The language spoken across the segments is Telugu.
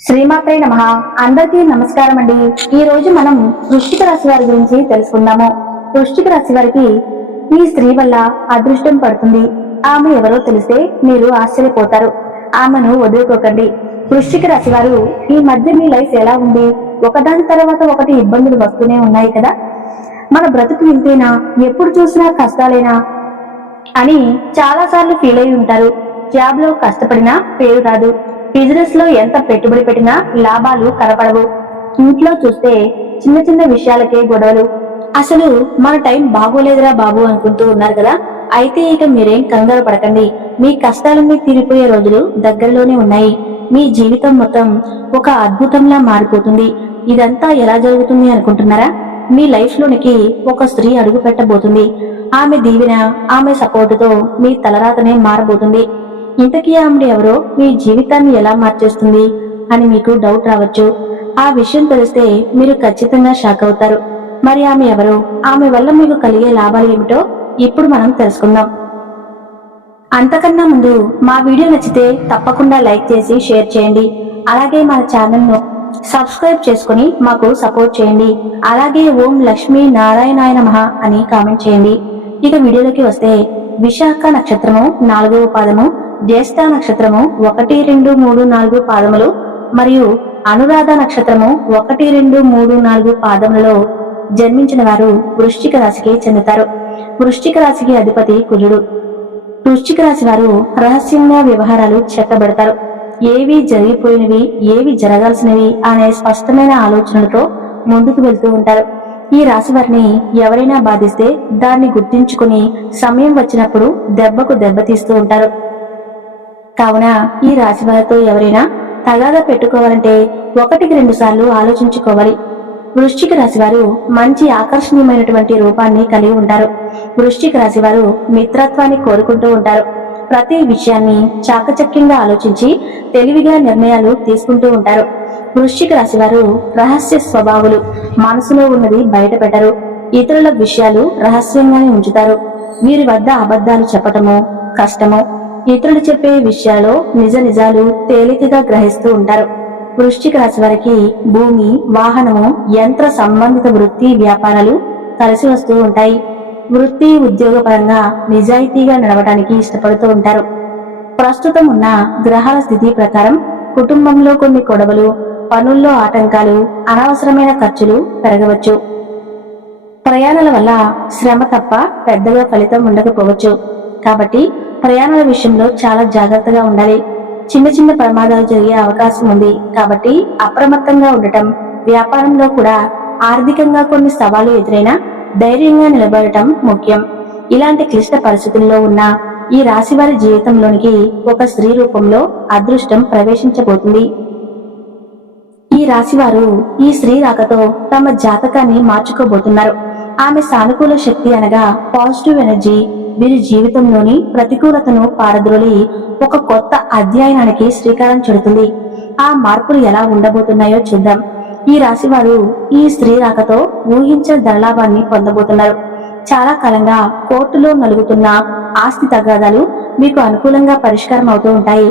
శ్రీమాత్రే నమః. అందరికీ నమస్కారం అండి. ఈ రోజు మనం వృశ్చిక రాశి వారి గురించి తెలుసుకుందాము. వృశ్చిక రాశి వారికి ఈ స్త్రీ వల్ల అదృష్టం పడుతుంది. ఆమె ఎవరో తెలిస్తే మీరు ఆశ్చర్యపోతారు. ఆమెను వదులుకోకండి. వృశ్చిక రాశి వారు ఈ మధ్య మీ లైఫ్ ఎలా ఉంది? ఒకదాని తర్వాత ఒకటి ఇబ్బందులు వస్తూనే ఉన్నాయి కదా. మన బ్రతుకు ఇంతేనా, ఎప్పుడు చూసినా కష్టాలేనా అని చాలా సార్లు ఫీల్ అయి ఉంటారు. జాబ్ లో కష్టపడినా పేరు రాదు, బిజినెస్ లో ఎంత పెట్టుబడి పెట్టినా లాభాలు కనపడవు, ఇంట్లో చూస్తే చిన్న చిన్న విషయాలకే గొడవలు. అసలు మన టైం బాగోలేదురా బాబు అనుకుంటూ ఉన్నారు కదా. అయితే ఇక మీరేం కంగారు పడకండి. మీ కష్టాలన్నీ తీరిపోయే రోజులు దగ్గరలోనే ఉన్నాయి. మీ జీవితం మొత్తం ఒక అద్భుతంలా మారిపోతుంది. ఇదంతా ఎలా జరుగుతుంది అనుకుంటున్నారా? మీ లైఫ్ లోనికి ఒక స్త్రీ అడుగు పెట్టబోతుంది. ఆమె దీవెన, ఆమె సపోర్టుతో మీ తలరాతనే మారబోతుంది. ఇంతకీ ఆమె ఎవరో, మీ జీవితాన్ని ఎలా మార్చేస్తుంది అని మీకు డౌట్ రావచ్చు. ఆ విషయం తెలిస్తే మీరు ఖచ్చితంగా షాక్ అవుతారు. మరి ఆమె ఎవరో, ఆమె వల్ల మీకు కలిగే లాభాలు ఏమిటో ఇప్పుడు మనం తెలుసుకుందాం. అంతకన్నా ముందు మా వీడియో నచ్చితే తప్పకుండా లైక్ చేసి షేర్ చేయండి. అలాగే మన ఛానల్ ను సబ్స్క్రైబ్ చేసుకుని మాకు సపోర్ట్ చేయండి. అలాగే ఓం లక్ష్మీ నారాయణాయ నమః అని కామెంట్ చేయండి. ఇక వీడియోలోకి వస్తే, విశాఖ నక్షత్రము 4వ పాదము, జ్యేష్ఠ నక్షత్రము 1, 2, 3, 4 పాదములు మరియు అనురాధ నక్షత్రము 1, 2, 3, 4 పాదములలో జన్మించిన వారు వృశ్చిక రాశికి చెందుతారు. వృశ్చిక రాశికి అధిపతి కుజుడు. వృశ్చిక రాశి వారు రహస్యంగా వ్యవహారాలు చెక్కబెడతారు. ఏవి జరిగిపోయినవి, ఏవి జరగాల్సినవి అనే స్పష్టమైన ఆలోచనలతో ముందుకు వెళ్తూ ఉంటారు. ఈ రాశి వారిని ఎవరైనా బాధిస్తే దాన్ని గుర్తించుకుని సమయం వచ్చినప్పుడు దెబ్బకు దెబ్బతీస్తూ ఉంటారు. కావున ఈ రాశి వారితో ఎవరైనా తగాదా పెట్టుకోవాలంటే 1-2 సార్లు ఆలోచించుకోవాలి. వృశ్చిక రాశి వారు మంచి ఆకర్షణీయమైనటువంటి రూపాన్ని కలిగి ఉంటారు. వృశ్చిక రాశి వారు మిత్రత్వాన్ని కోరుకుంటూ ఉంటారు. ప్రతి విషయాన్ని చాకచక్యంగా ఆలోచించి తెలివిగా నిర్ణయాలు తీసుకుంటూ ఉంటారు. వృశ్చిక రాశి వారు రహస్య స్వభావులు. మనసులో ఉన్నది బయట పెట్టరు. ఇతరుల విషయాలు రహస్యంగానే ఉంచుతారు. వీరి వద్ద అబద్ధాలు చెప్పటము కష్టము. ఇతరులు చెప్పే విషయాల్లో నిజాలు తేలికగా గ్రహిస్తూ ఉంటారు. వృశ్చిక రాశి వారికి భూమి, వాహనము, యంత్ర సంబంధిత వృత్తి వ్యాపారాలు కలిసి వస్తూ ఉంటాయి. వృత్తి ఉద్యోగ పరంగా నిజాయితీగా నడవడానికి ఇష్టపడుతూ ఉంటారు. ప్రస్తుతం ఉన్న గ్రహాల స్థితి ప్రకారం కుటుంబంలో కొన్ని గొడవలు, పనుల్లో ఆటంకాలు, అనవసరమైన ఖర్చులు పెరగవచ్చు. ప్రయాణాల వల్ల శ్రమ తప్ప పెద్దగా ఫలితం ఉండకపోవచ్చు. కాబట్టి ప్రయాణాల విషయంలో చాలా జాగ్రత్తగా ఉండాలి. చిన్న చిన్న ప్రమాదాలు జరిగే అవకాశం ఉంది. కాబట్టి అప్రమత్తంగా ఉండటం, వ్యాపారంలో కూడా ఆర్థికంగా కొన్ని సవాళ్లు ఎదురైనా ధైర్యంగా నిలబడటం ముఖ్యం. ఇలాంటి క్లిష్ట పరిస్థితుల్లో ఉన్న ఈ రాశి వారి జీవితంలోనికి ఒక స్త్రీ రూపంలో అదృష్టం ప్రవేశించబోతుంది. ఈ రాశివారు ఈ స్త్రీ రాకతో తమ జాతకాన్ని మార్చుకోబోతున్నారు. ఆమె సానుకూల శక్తి అనగా పాజిటివ్ ఎనర్జీ వీరి జీవితంలోని ప్రతికూలతను పారద్రోలి ఒక కొత్త అధ్యాయానికి శ్రీకారం చుడుతుంది. ఆ మార్పులు ఎలా ఉండబోతున్నాయో చూద్దాం. ఈ రాశివారు ఈ స్త్రీ రాకతో ఊహించిన ధనలాభాన్ని పొందబోతున్నారు. చాలా కాలంగా కోర్టులో నలుగుతున్న ఆస్తి తగాదాలు మీకు అనుకూలంగా పరిష్కారం అవుతూ ఉంటాయి.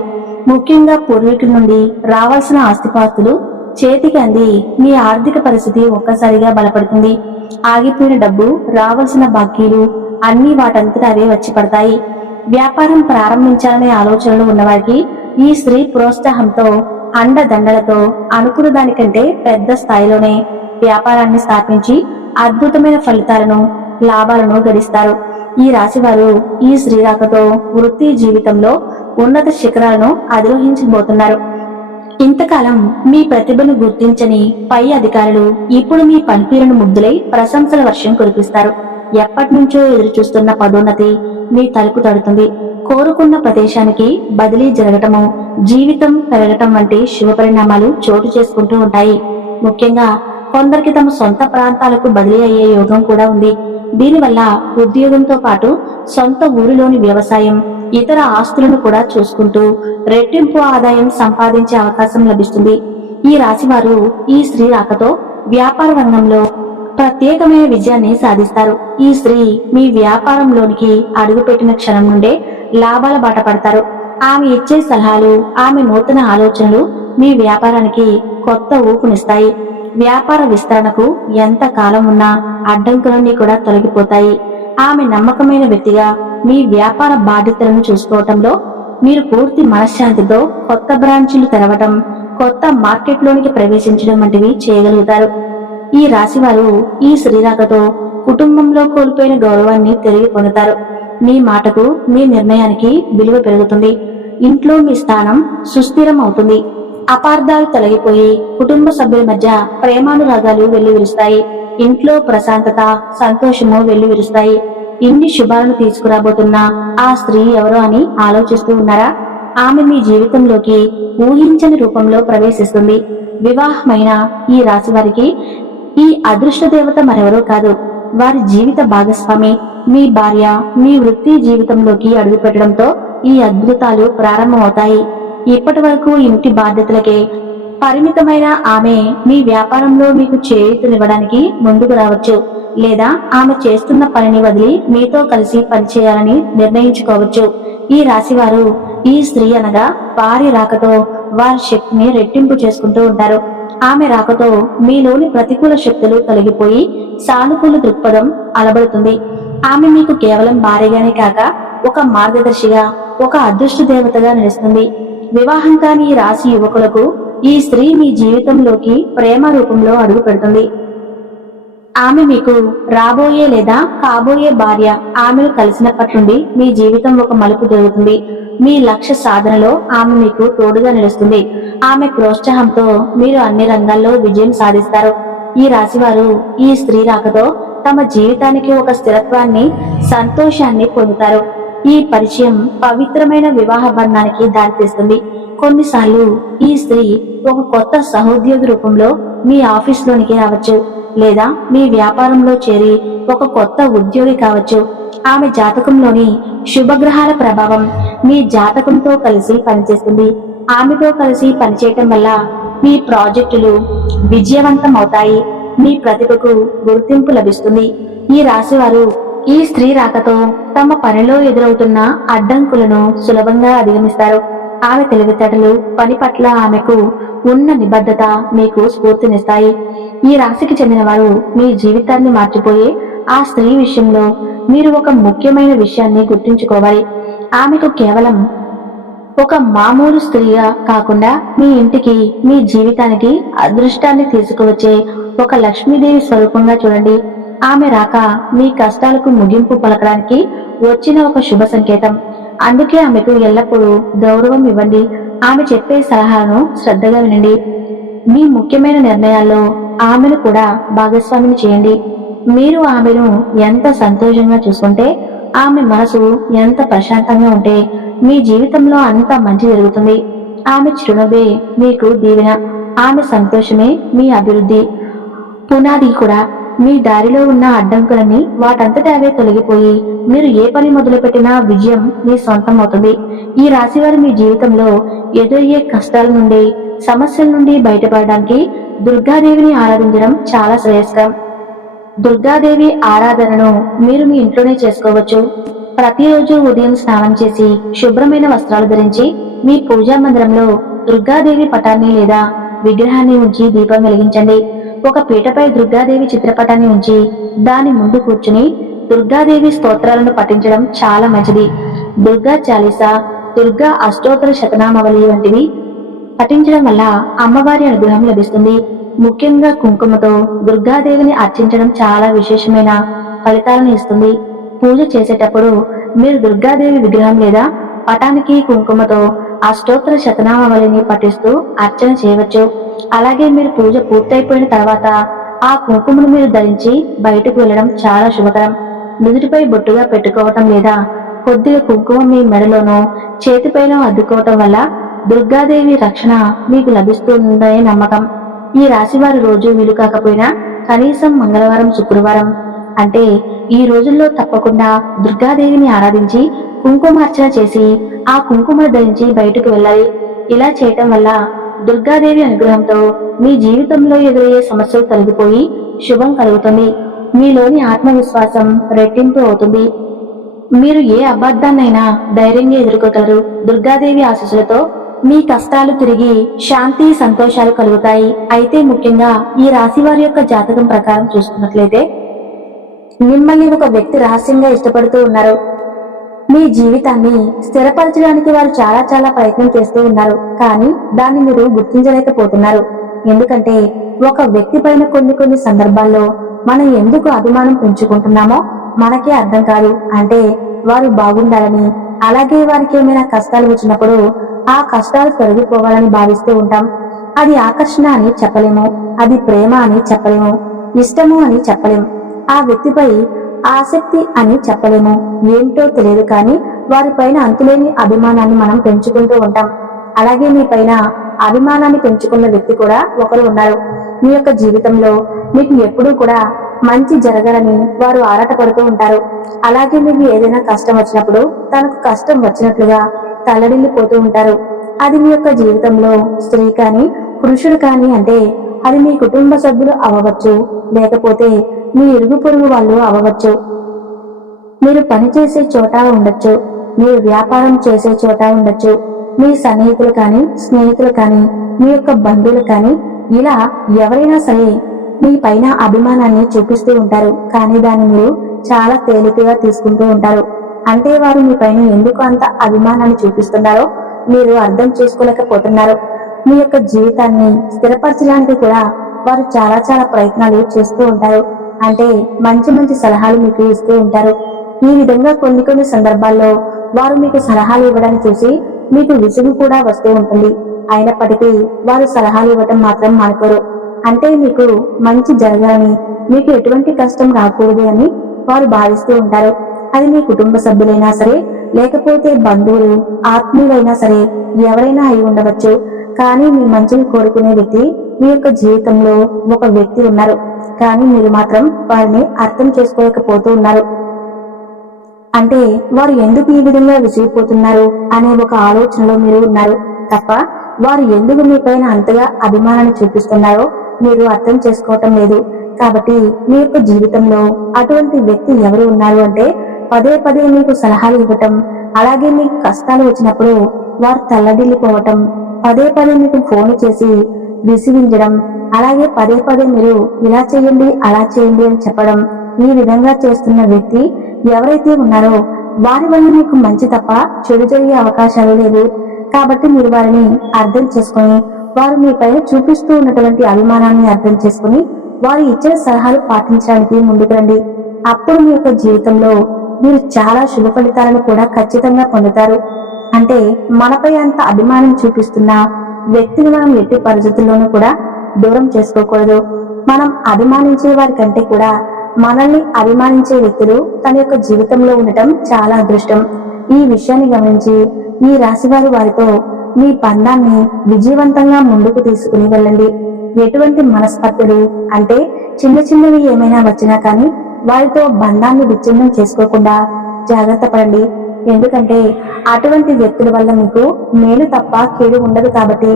ముఖ్యంగా పూర్వీకుల నుండి రావాల్సిన ఆస్తిపాస్తులు చేతికి అంది మీ ఆర్థిక పరిస్థితి ఒక్కసారిగా బలపడుతుంది. ఆగిపోయిన డబ్బు, రావాల్సిన బాకీలు అన్ని వాటంతటా అవే వచ్చి పడతాయి. వ్యాపారం ప్రారంభించాలనే ఆలోచనలు ఉన్నవారికి ఈ స్త్రీ ప్రోత్సాహంతో, అండదండలతో అనుకున్న దానికంటే పెద్ద స్థాయిలోనే వ్యాపారాన్ని స్థాపించి అద్భుతమైన ఫలితాలను, లాభాలను గడిస్తారు. ఈ రాశివారు ఈ స్త్రీ రాకతో వృత్తి జీవితంలో ఉన్నత శిఖరాలను అధిరోహించబోతున్నారు. ఇంతకాలం మీ ప్రతిభను గుర్తించని పై అధికారులు ఇప్పుడు మీ పనితీరును ముగ్ధులై ప్రశంసల వర్షం కురిపిస్తారు. ఎప్పటి నుంచో ఎదురు చూస్తున్న పదోన్నతి మీ తలుపు తడుతుంది. కోరుకున్న ప్రదేశానికి బదిలీ జరగటము, జీవితం పెరగటం వంటి శుభ పరిణామాలు చోటు చేసుకుంటూ ఉంటాయి. ముఖ్యంగా కొందరికి తమ సొంత ప్రాంతాలకు బదిలీ అయ్యే యోగం కూడా ఉంది. దీనివల్ల ఉద్యోగంతో పాటు సొంత ఊరిలోని వ్యవసాయం, ఇతర ఆస్తులను కూడా చూసుకుంటూ రెట్టింపు ఆదాయం సంపాదించే అవకాశం లభిస్తుంది. ఈ రాశివారు ఈ స్త్రీ రాకతో వ్యాపార రంగంలో ప్రత్యేకమైన విజయాన్ని సాధిస్తారు. ఈ స్త్రీ మీ వ్యాపారంలోనికి అడుగుపెట్టిన క్షణం నుండే లాభాల బాట పడతారు. ఆమె ఇచ్చే సలహాలు, ఆమె నూతన ఆలోచనలు మీ వ్యాపారానికి కొత్త ఊపునిస్తాయి. వ్యాపార విస్తరణకు ఎంత కాలం ఉన్నా అడ్డంకులన్నీ కూడా తొలగిపోతాయి. ఆమె నమ్మకమైన వ్యక్తిగా మీ వ్యాపార బాధ్యతలను చూసుకోవటంలో మీరు పూర్తి మనశ్శాంతితో కొత్త బ్రాంచీలు తెరవటం, కొత్త మార్కెట్లోనికి ప్రవేశించడం వంటివి చేయగలుగుతారు. ఈ రాశివారు ఈ శ్రీరాకతో కుటుంబంలో కోల్పోయిన గౌరవాన్ని తిరిగి పొందుతారు. మీ మాటకు, మీ నిర్ణయానికి విలువ పెరుగుతుంది. ఇంట్లో మీ స్థానం సుస్థిరం అవుతుంది. అపార్థాలు తొలగిపోయి కుటుంబ సభ్యుల మధ్య ప్రేమానురాగాలు వెల్లివిరుస్తాయి. ఇంట్లో ప్రశాంతత, సంతోషము వెల్లివిరుస్తాయి. ఇన్ని శుభాలను తీసుకురాబోతున్న ఆ స్త్రీ ఎవరో అని ఆలోచిస్తూ ఉన్నారా? ఆమె మీ జీవితంలోకి ఊహించని రూపంలో ప్రవేశిస్తుంది. వివాహమైన ఈ రాశి వారికి ఈ అదృష్ట దేవత మరెవరో కాదు, వారి జీవిత భాగస్వామి, మీ భార్య. మీ వృత్తి జీవితంలోకి అడుగుపెట్టడంతో ఈ అద్భుతాలు ప్రారంభమవుతాయి. ఇప్పటి వరకు ఇంటి బాధ్యతలకే పరిమితమైన ఆమె మీ వ్యాపారంలో మీకు చేయూతనివ్వడానికి ముందుకు రావచ్చు, లేదా ఆమె చేస్తున్న పనిని వదిలి మీతో కలిసి పనిచేయాలని నిర్ణయించుకోవచ్చు. ఈ రాశివారు ఈ స్త్రీ అనగా వారి రాకతో వారి శక్తిని రెట్టింపు చేసుకుంటూ ఉంటారు. ఆమె రాకతో మీలోని ప్రతికూల శక్తులు తొలగిపోయి సానుకూల దృక్పథం అలబడుతుంది. ఆమె మీకు కేవలం భార్యగానే కాక ఒక మార్గదర్శిగా, ఒక అదృష్ట దేవతగా నిలుస్తుంది. వివాహం కాని ఈ రాశి యువకులకు ఈ స్త్రీ మీ జీవితంలోకి ప్రేమ రూపంలో అడుగు పెడుతుంది. ఆమె మీకు రాబోయే లేదా కాబోయే భార్య. ఆమెను కలిసినప్పటి నుండి మీ జీవితం ఒక మలుపు జరుగుతుంది. మీ లక్ష్య సాధనలో ఆమె మీకు తోడుగా నిలుస్తుంది. ఆమె ప్రోత్సాహంతో మీరు అన్ని రంగాల్లో విజయం సాధిస్తారు. ఈ రాశివారు ఈ స్త్రీ రాకతో తమ జీవితానికి ఒక స్థిరత్వాన్ని, సంతోషాన్ని పొందుతారు. ఈ పరిచయం పవిత్రమైన వివాహ బంధానికి దారితీస్తుంది. కొన్నిసార్లు ఈ స్త్రీ ఒక కొత్త సహోద్యోగి రూపంలో మీ ఆఫీస్లోనికి రావచ్చు, లేదా మీ వ్యాపారంలో చేరి ఒక కొత్త ఉద్యోగి కావచ్చు. ఆమె జాతకంలోని శుభగ్రహాల ప్రభావం మీ జాతకంతో కలిసి పనిచేస్తుంది. ఆమెతో కలిసి పనిచేయటం వల్ల మీ ప్రాజెక్టులు విజయవంతం అవుతాయి. మీ ప్రతిభకు గుర్తింపు లభిస్తుంది. ఈ రాశివారు ఈ స్త్రీ రాకతో తమ పనిలో ఎదురవుతున్న అడ్డంకులను సులభంగా అధిగమిస్తారు. ఆమె తెలివితేటలు, పని పట్ల ఆమెకు ఉన్న నిబద్ధత మీకు స్ఫూర్తినిస్తాయి. ఈ రాశికి చెందిన వారు మీ జీవితాన్ని మార్చిపోయే ఆ స్త్రీ విషయంలో మీరు ఒక ముఖ్యమైన విషయాన్ని గుర్తుంచుకోవాలి. ఆమెకు కేవలం ఒక మామూలు స్త్రీగా కాకుండా మీ ఇంటికి, మీ జీవితానికి అదృష్టాన్ని తీసుకువచ్చే ఒక లక్ష్మీదేవి స్వరూపంగా చూడండి. ఆమె రాక మీ కష్టాలకు ముగింపు పలకడానికి వచ్చిన ఒక శుభ సంకేతం. అందుకే ఆమెకు ఎల్లప్పుడూ గౌరవం ఇవ్వండి. ఆమె చెప్పే సలహాలను శ్రద్ధగా వినండి. మీ ముఖ్యమైన నిర్ణయాల్లో ఆమెను కూడా భాగస్వామిని చేయండి. మీరు ఆమెను ఎంత సంతోషంగా చూసుకుంటే, ఆమె మనసు ఎంత ప్రశాంతంగా ఉంటే మీ జీవితంలో అంత మంచి జరుగుతుంది. ఆమె చిరునవ్వే మీకు దీవెన. ఆమె సంతోషమే మీ అభివృద్ధి పునాది కూడా. మీ దారిలో ఉన్న అడ్డంకులన్నీ వాటంతట అవే తొలగిపోయి మీరు ఏ పని మొదలుపెట్టినా విజయం మీ సొంతం అవుతుంది. ఈ రాశివారు మీ జీవితంలో ఎదురయ్యే కష్టాల నుండి, సమస్యల నుండి బయటపడడానికి దుర్గాదేవిని ఆరాధించడం చాలా శ్రేయస్కరం. దుర్గాదేవి ఆరాధనను మీరు మీ ఇంట్లోనే చేసుకోవచ్చు. ప్రతిరోజు ఉదయం స్నానం చేసి శుభ్రమైన వస్త్రాలు ధరించి మీ పూజా మందిరంలో దుర్గాదేవి పటాన్ని లేదా విగ్రహాన్ని ఉంచి దీపం వెలిగించండి. ఒక పీటపై దుర్గాదేవి చిత్రపటాన్ని ఉంచి దాని ముందు కూర్చుని దుర్గాదేవి స్తోత్రాలను పఠించడం చాలా మంచిది. దుర్గా చాలీసా, దుర్గా అష్టోత్తర శతనామావళి వంటివి పఠించడం వల్ల అమ్మవారి అనుగ్రహం లభిస్తుంది. ముఖ్యంగా కుంకుమతో దుర్గాదేవిని అర్చించడం చాలా విశేషమైన ఫలితాలను ఇస్తుంది. పూజ చేసేటప్పుడు మీరు దుర్గాదేవి విగ్రహం లేదా పటానికి కుంకుమతో అష్టోత్తర శతనామావళిని పఠిస్తూ అర్చన చేయవచ్చు. అలాగే మీరు పూజ పూర్తయిపోయిన తర్వాత ఆ కుంకుమను మీరు ధరించి బయటకు వెళ్ళడం చాలా శుభకరం. నుదుటిపై బొట్టుగా పెట్టుకోవటం లేదా కొద్దిగా కుంకుమ మీ మెడలోనో చేతిపైన అద్దుకోవటం వల్ల దుర్గాదేవి రక్షణ మీకు లభిస్తుందనే నమ్మకం. ఈ రాశివారి రోజు వీలు కాకపోయినా కనీసం మంగళవారం, శుక్రవారం అంటే ఈ రోజుల్లో తప్పకుండా దుర్గాదేవిని ఆరాధించి కుంకుమార్చన చేసి ఆ కుంకుమను ధరించి బయటకు వెళ్ళాలి. ఇలా చేయటం వల్ల దుర్గాదేవి అనుగ్రహంతో మీ జీవితంలో ఎదురయ్యే సమస్యలు తొలగిపోయి శుభం కలుగుతుంది. మీలోని ఆత్మవిశ్వాసం రెట్టింపు అవుతుంది. మీరు ఏ అబద్ధాన్నైనా ధైర్యంగా ఎదుర్కోగలరు. దుర్గాదేవి ఆశీస్సులతో మీ కష్టాలు తిరిగి శాంతి సంతోషాలు కలుగుతాయి. అయితే ముఖ్యంగా ఈ రాశి వారి యొక్క జాతకం ప్రకారం చూసుకున్నట్లయితే మిమ్మల్ని ఒక వ్యక్తి రహస్యంగా ఇష్టపడుతూ ఉన్నారు. మీ జీవితాన్ని స్థిరపరచడానికి వారు చాలా ప్రయత్నం చేస్తూ ఉన్నారు. కానీ దాన్ని మీరు గుర్తించలేకపోతున్నారు. ఎందుకంటే ఒక వ్యక్తి పైన కొన్ని సందర్భాల్లో మనం ఎందుకు అభిమానం పెంచుకుంటున్నామో మనకే అర్థం కాదు. అంటే వారు బాగుండాలని, అలాగే వారికి ఏమైనా కష్టాలు వచ్చినప్పుడు ఆ కష్టాలు తొలగిపోవాలని భావిస్తూ ఉంటాం. అది ఆకర్షణ అని చెప్పలేము, అది ప్రేమ అని చెప్పలేము, ఇష్టము అని చెప్పలేము, ఆ వ్యక్తిపై ఆసక్తి అని చెప్పలేము. ఏంటో తెలియదు కానీ వారిపైన అంతులేని అభిమానాన్ని మనం పెంచుకుంటూ ఉంటాం. అలాగే మీ పైన అభిమానాన్ని పెంచుకున్న వ్యక్తి కూడా ఒకరు ఉన్నారు. మీ యొక్క జీవితంలో మీకు ఎప్పుడూ కూడా మంచి జరగాలని వారు ఆరాటపడుతూ ఉంటారు. అలాగే మీకు ఏదైనా కష్టం వచ్చినప్పుడు తనకు కష్టం వచ్చినట్లుగా తల్లడిల్లిపోతూ ఉంటారు. అది మీ యొక్క జీవితంలో స్త్రీ కానీ పురుషుడు కానీ అంటే అది మీ కుటుంబ సభ్యులు అవ్వవచ్చు, లేకపోతే మీ ఇరుగు పొరుగు వాళ్ళు అవ్వవచ్చు, మీరు పనిచేసే చోట ఉండొచ్చు, మీరు వ్యాపారం చేసే చోట ఉండొచ్చు, మీ సన్నిహితులు కానీ స్నేహితులు కానీ మీ యొక్క బంధువులు కానీ ఇలా ఎవరైనా సరే మీ పైన అభిమానాన్ని చూపిస్తూ ఉంటారు. కానీ దాన్ని మీరు చాలా తేలికగా తీసుకుంటూ ఉంటారు. అంటే వారు మీ పైన ఎందుకు అంత అభిమానాన్ని చూపిస్తున్నారో మీరు అర్థం చేసుకోలేకపోతున్నారు. మీ యొక్క జీవితాన్ని స్థిరపరచడానికి కూడా వారు చాలా ప్రయత్నాలు చేస్తూ ఉంటారు. అంటే మంచి సలహాలు మీకు ఇస్తూ ఉంటారు. ఈ విధంగా కొన్ని సందర్భాల్లో వారు మీకు సలహాలు ఇవ్వడాన్ని చూసి మీకు విసుగు కూడా వస్తూ ఉంటుంది. అయినప్పటికీ వారు సలహాలు ఇవ్వటం మాత్రం మానుకోరు. అంటే మీకు మంచి జరగాలని, మీకు ఎటువంటి కష్టం రాకూడదు అని వారు భావిస్తూ ఉంటారు. అది మీ కుటుంబ సభ్యులైనా సరే, లేకపోతే బంధువులు, ఆత్మీయులైనా సరే, ఎవరైనా అయి ఉండవచ్చు. కానీ మీ మంచిని కోరుకునే వ్యక్తి మీ యొక్క జీవితంలో ఒక వ్యక్తి ఉన్నారు. కానీ మీరు మాత్రం వారిని అర్థం చేసుకోలేకపోతూ ఉన్నారు. అంటే వారు ఎందుకు ఈ విధంగా విసిగిపోతున్నారు అనే ఒక ఆలోచనలో మీరు ఉన్నారు తప్ప వారు ఎందుకు మీ పైన అంతగా అభిమానాన్ని చూపిస్తున్నారో మీరు అర్థం చేసుకోవటం లేదు. కాబట్టి మీ యొక్క జీవితంలో అటువంటి వ్యక్తి ఎవరు ఉన్నారు అంటే పదే మీకు సలహాలు ఇవ్వటం, అలాగే మీకు కష్టాలు వచ్చినప్పుడు వారు తల్లడిల్లిపోవటం, పదే మీకు ఫోన్ చేసి విసిగించడం, అలాగే పదే మీరు ఇలా చేయండి అలా చేయండి అని చెప్పడం, ఈ విధంగా చేస్తున్న వ్యక్తి ఎవరైతే ఉన్నారో వారి వల్ల మీకు మంచి తప్ప చెడు జరిగే అవకాశాలు లేవు. కాబట్టి మీరు వారిని అర్థం చేసుకుని వారు మీపై చూపిస్తూ ఉన్నటువంటి అభిమానాన్ని అర్థం చేసుకుని వారు ఇచ్చిన సలహాలు పాటించడానికి ముందుకు రండి. అప్పుడు మీ యొక్క జీవితంలో మీరు చాలా శుభ ఫలితాలను కూడా ఖచ్చితంగా పొందుతారు. అంటే మనపై అంత అభిమానం చూపిస్తున్న వ్యక్తిని మనం ఎట్టి పరిస్థితుల్లోనూ కూడా దూరం చేసుకోకూడదు. మనం అభిమానించే వారి కంటే కూడా మనల్ని అభిమానించే వ్యక్తులు తన యొక్క జీవితంలో ఉండటం చాలా అదృష్టం. ఈ విషయాన్ని గమనించి ఈ రాశివారు వారితో మీ బంధాన్ని విజయవంతంగా ముందుకు తీసుకుని వెళ్ళండి. ఎటువంటి మనస్పర్ధలు అంటే చిన్నవి ఏమైనా వచ్చినా కానీ వారితో బంధాన్ని విచ్ఛిన్నం చేసుకోకుండా జాగ్రత్త పడండి. ఎందుకంటే అటువంటి వ్యక్తుల వల్ల మీకు మేలు తప్ప కీడు ఉండదు. కాబట్టి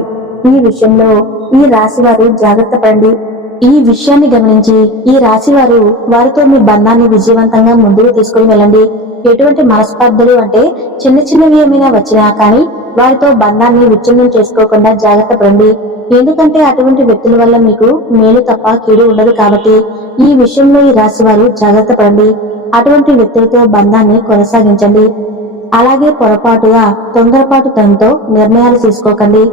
ఈ విషయంలో ఈ రాశివారు జాగ్రత్త పడండి. ఈ విషయాన్ని గమనించి ఈ రాశివారు వారితో మీ బంధాన్ని విజయవంతంగా ముందుకు తీసుకుని వెళ్ళండి. ఎటువంటి మనస్పర్ధలు అంటే చిన్నవి ఏమైనా వచ్చినా కానీ వారితో బంధాన్ని విచ్ఛిన్నం చేసుకోకుండా జాగ్రత్త పడండి. ఎందుకంటే అటువంటి వ్యక్తుల వల్ల మీకు మేలు తప్ప కీడు ఉండదు. కాబట్టి ఈ విషయంలో ఈ రాశి వారు జాగ్రత్త పడండి. అటువంటి వ్యక్తులతో బంధాన్ని కొనసాగించండి. అలాగే పొరపాటుగా తొందరపాటు తనతో నిర్ణయాలు తీసుకోకండి.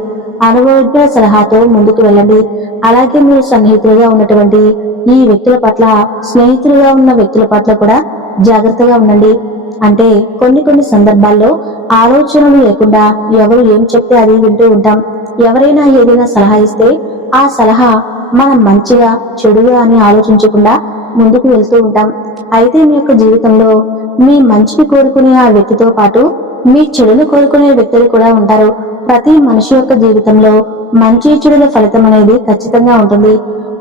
అనుభవజ్ఞ సలహాతో ముందుకు వెళ్ళండి. అలాగే మీరు సన్నిహితులుగా ఉన్నటువంటి ఈ వ్యక్తుల పట్ల, స్నేహితులుగా ఉన్న వ్యక్తుల పట్ల కూడా జాగ్రత్తగా ఉండండి. అంటే కొన్ని సందర్భాల్లో ఆలోచనలు లేకుండా ఎవరు ఏం చెప్తే అది వింటూ ఉంటాం. ఎవరైనా ఏదైనా సలహా ఇస్తే ఆ సలహా మనం మంచిగా చెడుగా అని ఆలోచించకుండా ముందుకు వెళ్తూ ఉంటాం. అయితే మీ యొక్క జీవితంలో మీ మంచిని కోరుకునే ఆ వ్యక్తితో పాటు మీ చెడును కోరుకునే వ్యక్తులు కూడా ఉంటారు. ప్రతి మనిషి యొక్క జీవితంలో మంచి చెడుల ఫలితం అనేది ఖచ్చితంగా ఉంటుంది.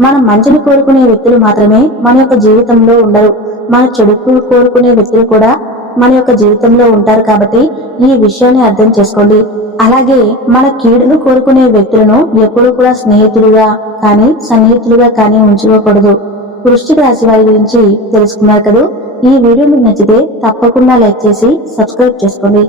మన మంచిని కోరుకునే వ్యక్తులు మాత్రమే మన యొక్క జీవితంలో ఉండరు. మన చెడుకు కోరుకునే వ్యక్తులు కూడా మన యొక్క జీవితంలో ఉంటారు. కాబట్టి ఈ విషయాన్ని అర్థం చేసుకోండి. అలాగే మన కీడును కోరుకునే వ్యక్తులను ఎప్పుడూ కూడా స్నేహితులుగా కానీ సన్నిహితులుగా కానీ ఉంచుకోకూడదు. వృశ్చిక రాశి వారి గురించి తెలుసుకున్నారు కదా. ఈ వీడియో మీకు నచ్చితే తప్పకుండా లైక్ చేసి సబ్స్క్రైబ్ చేసుకోండి.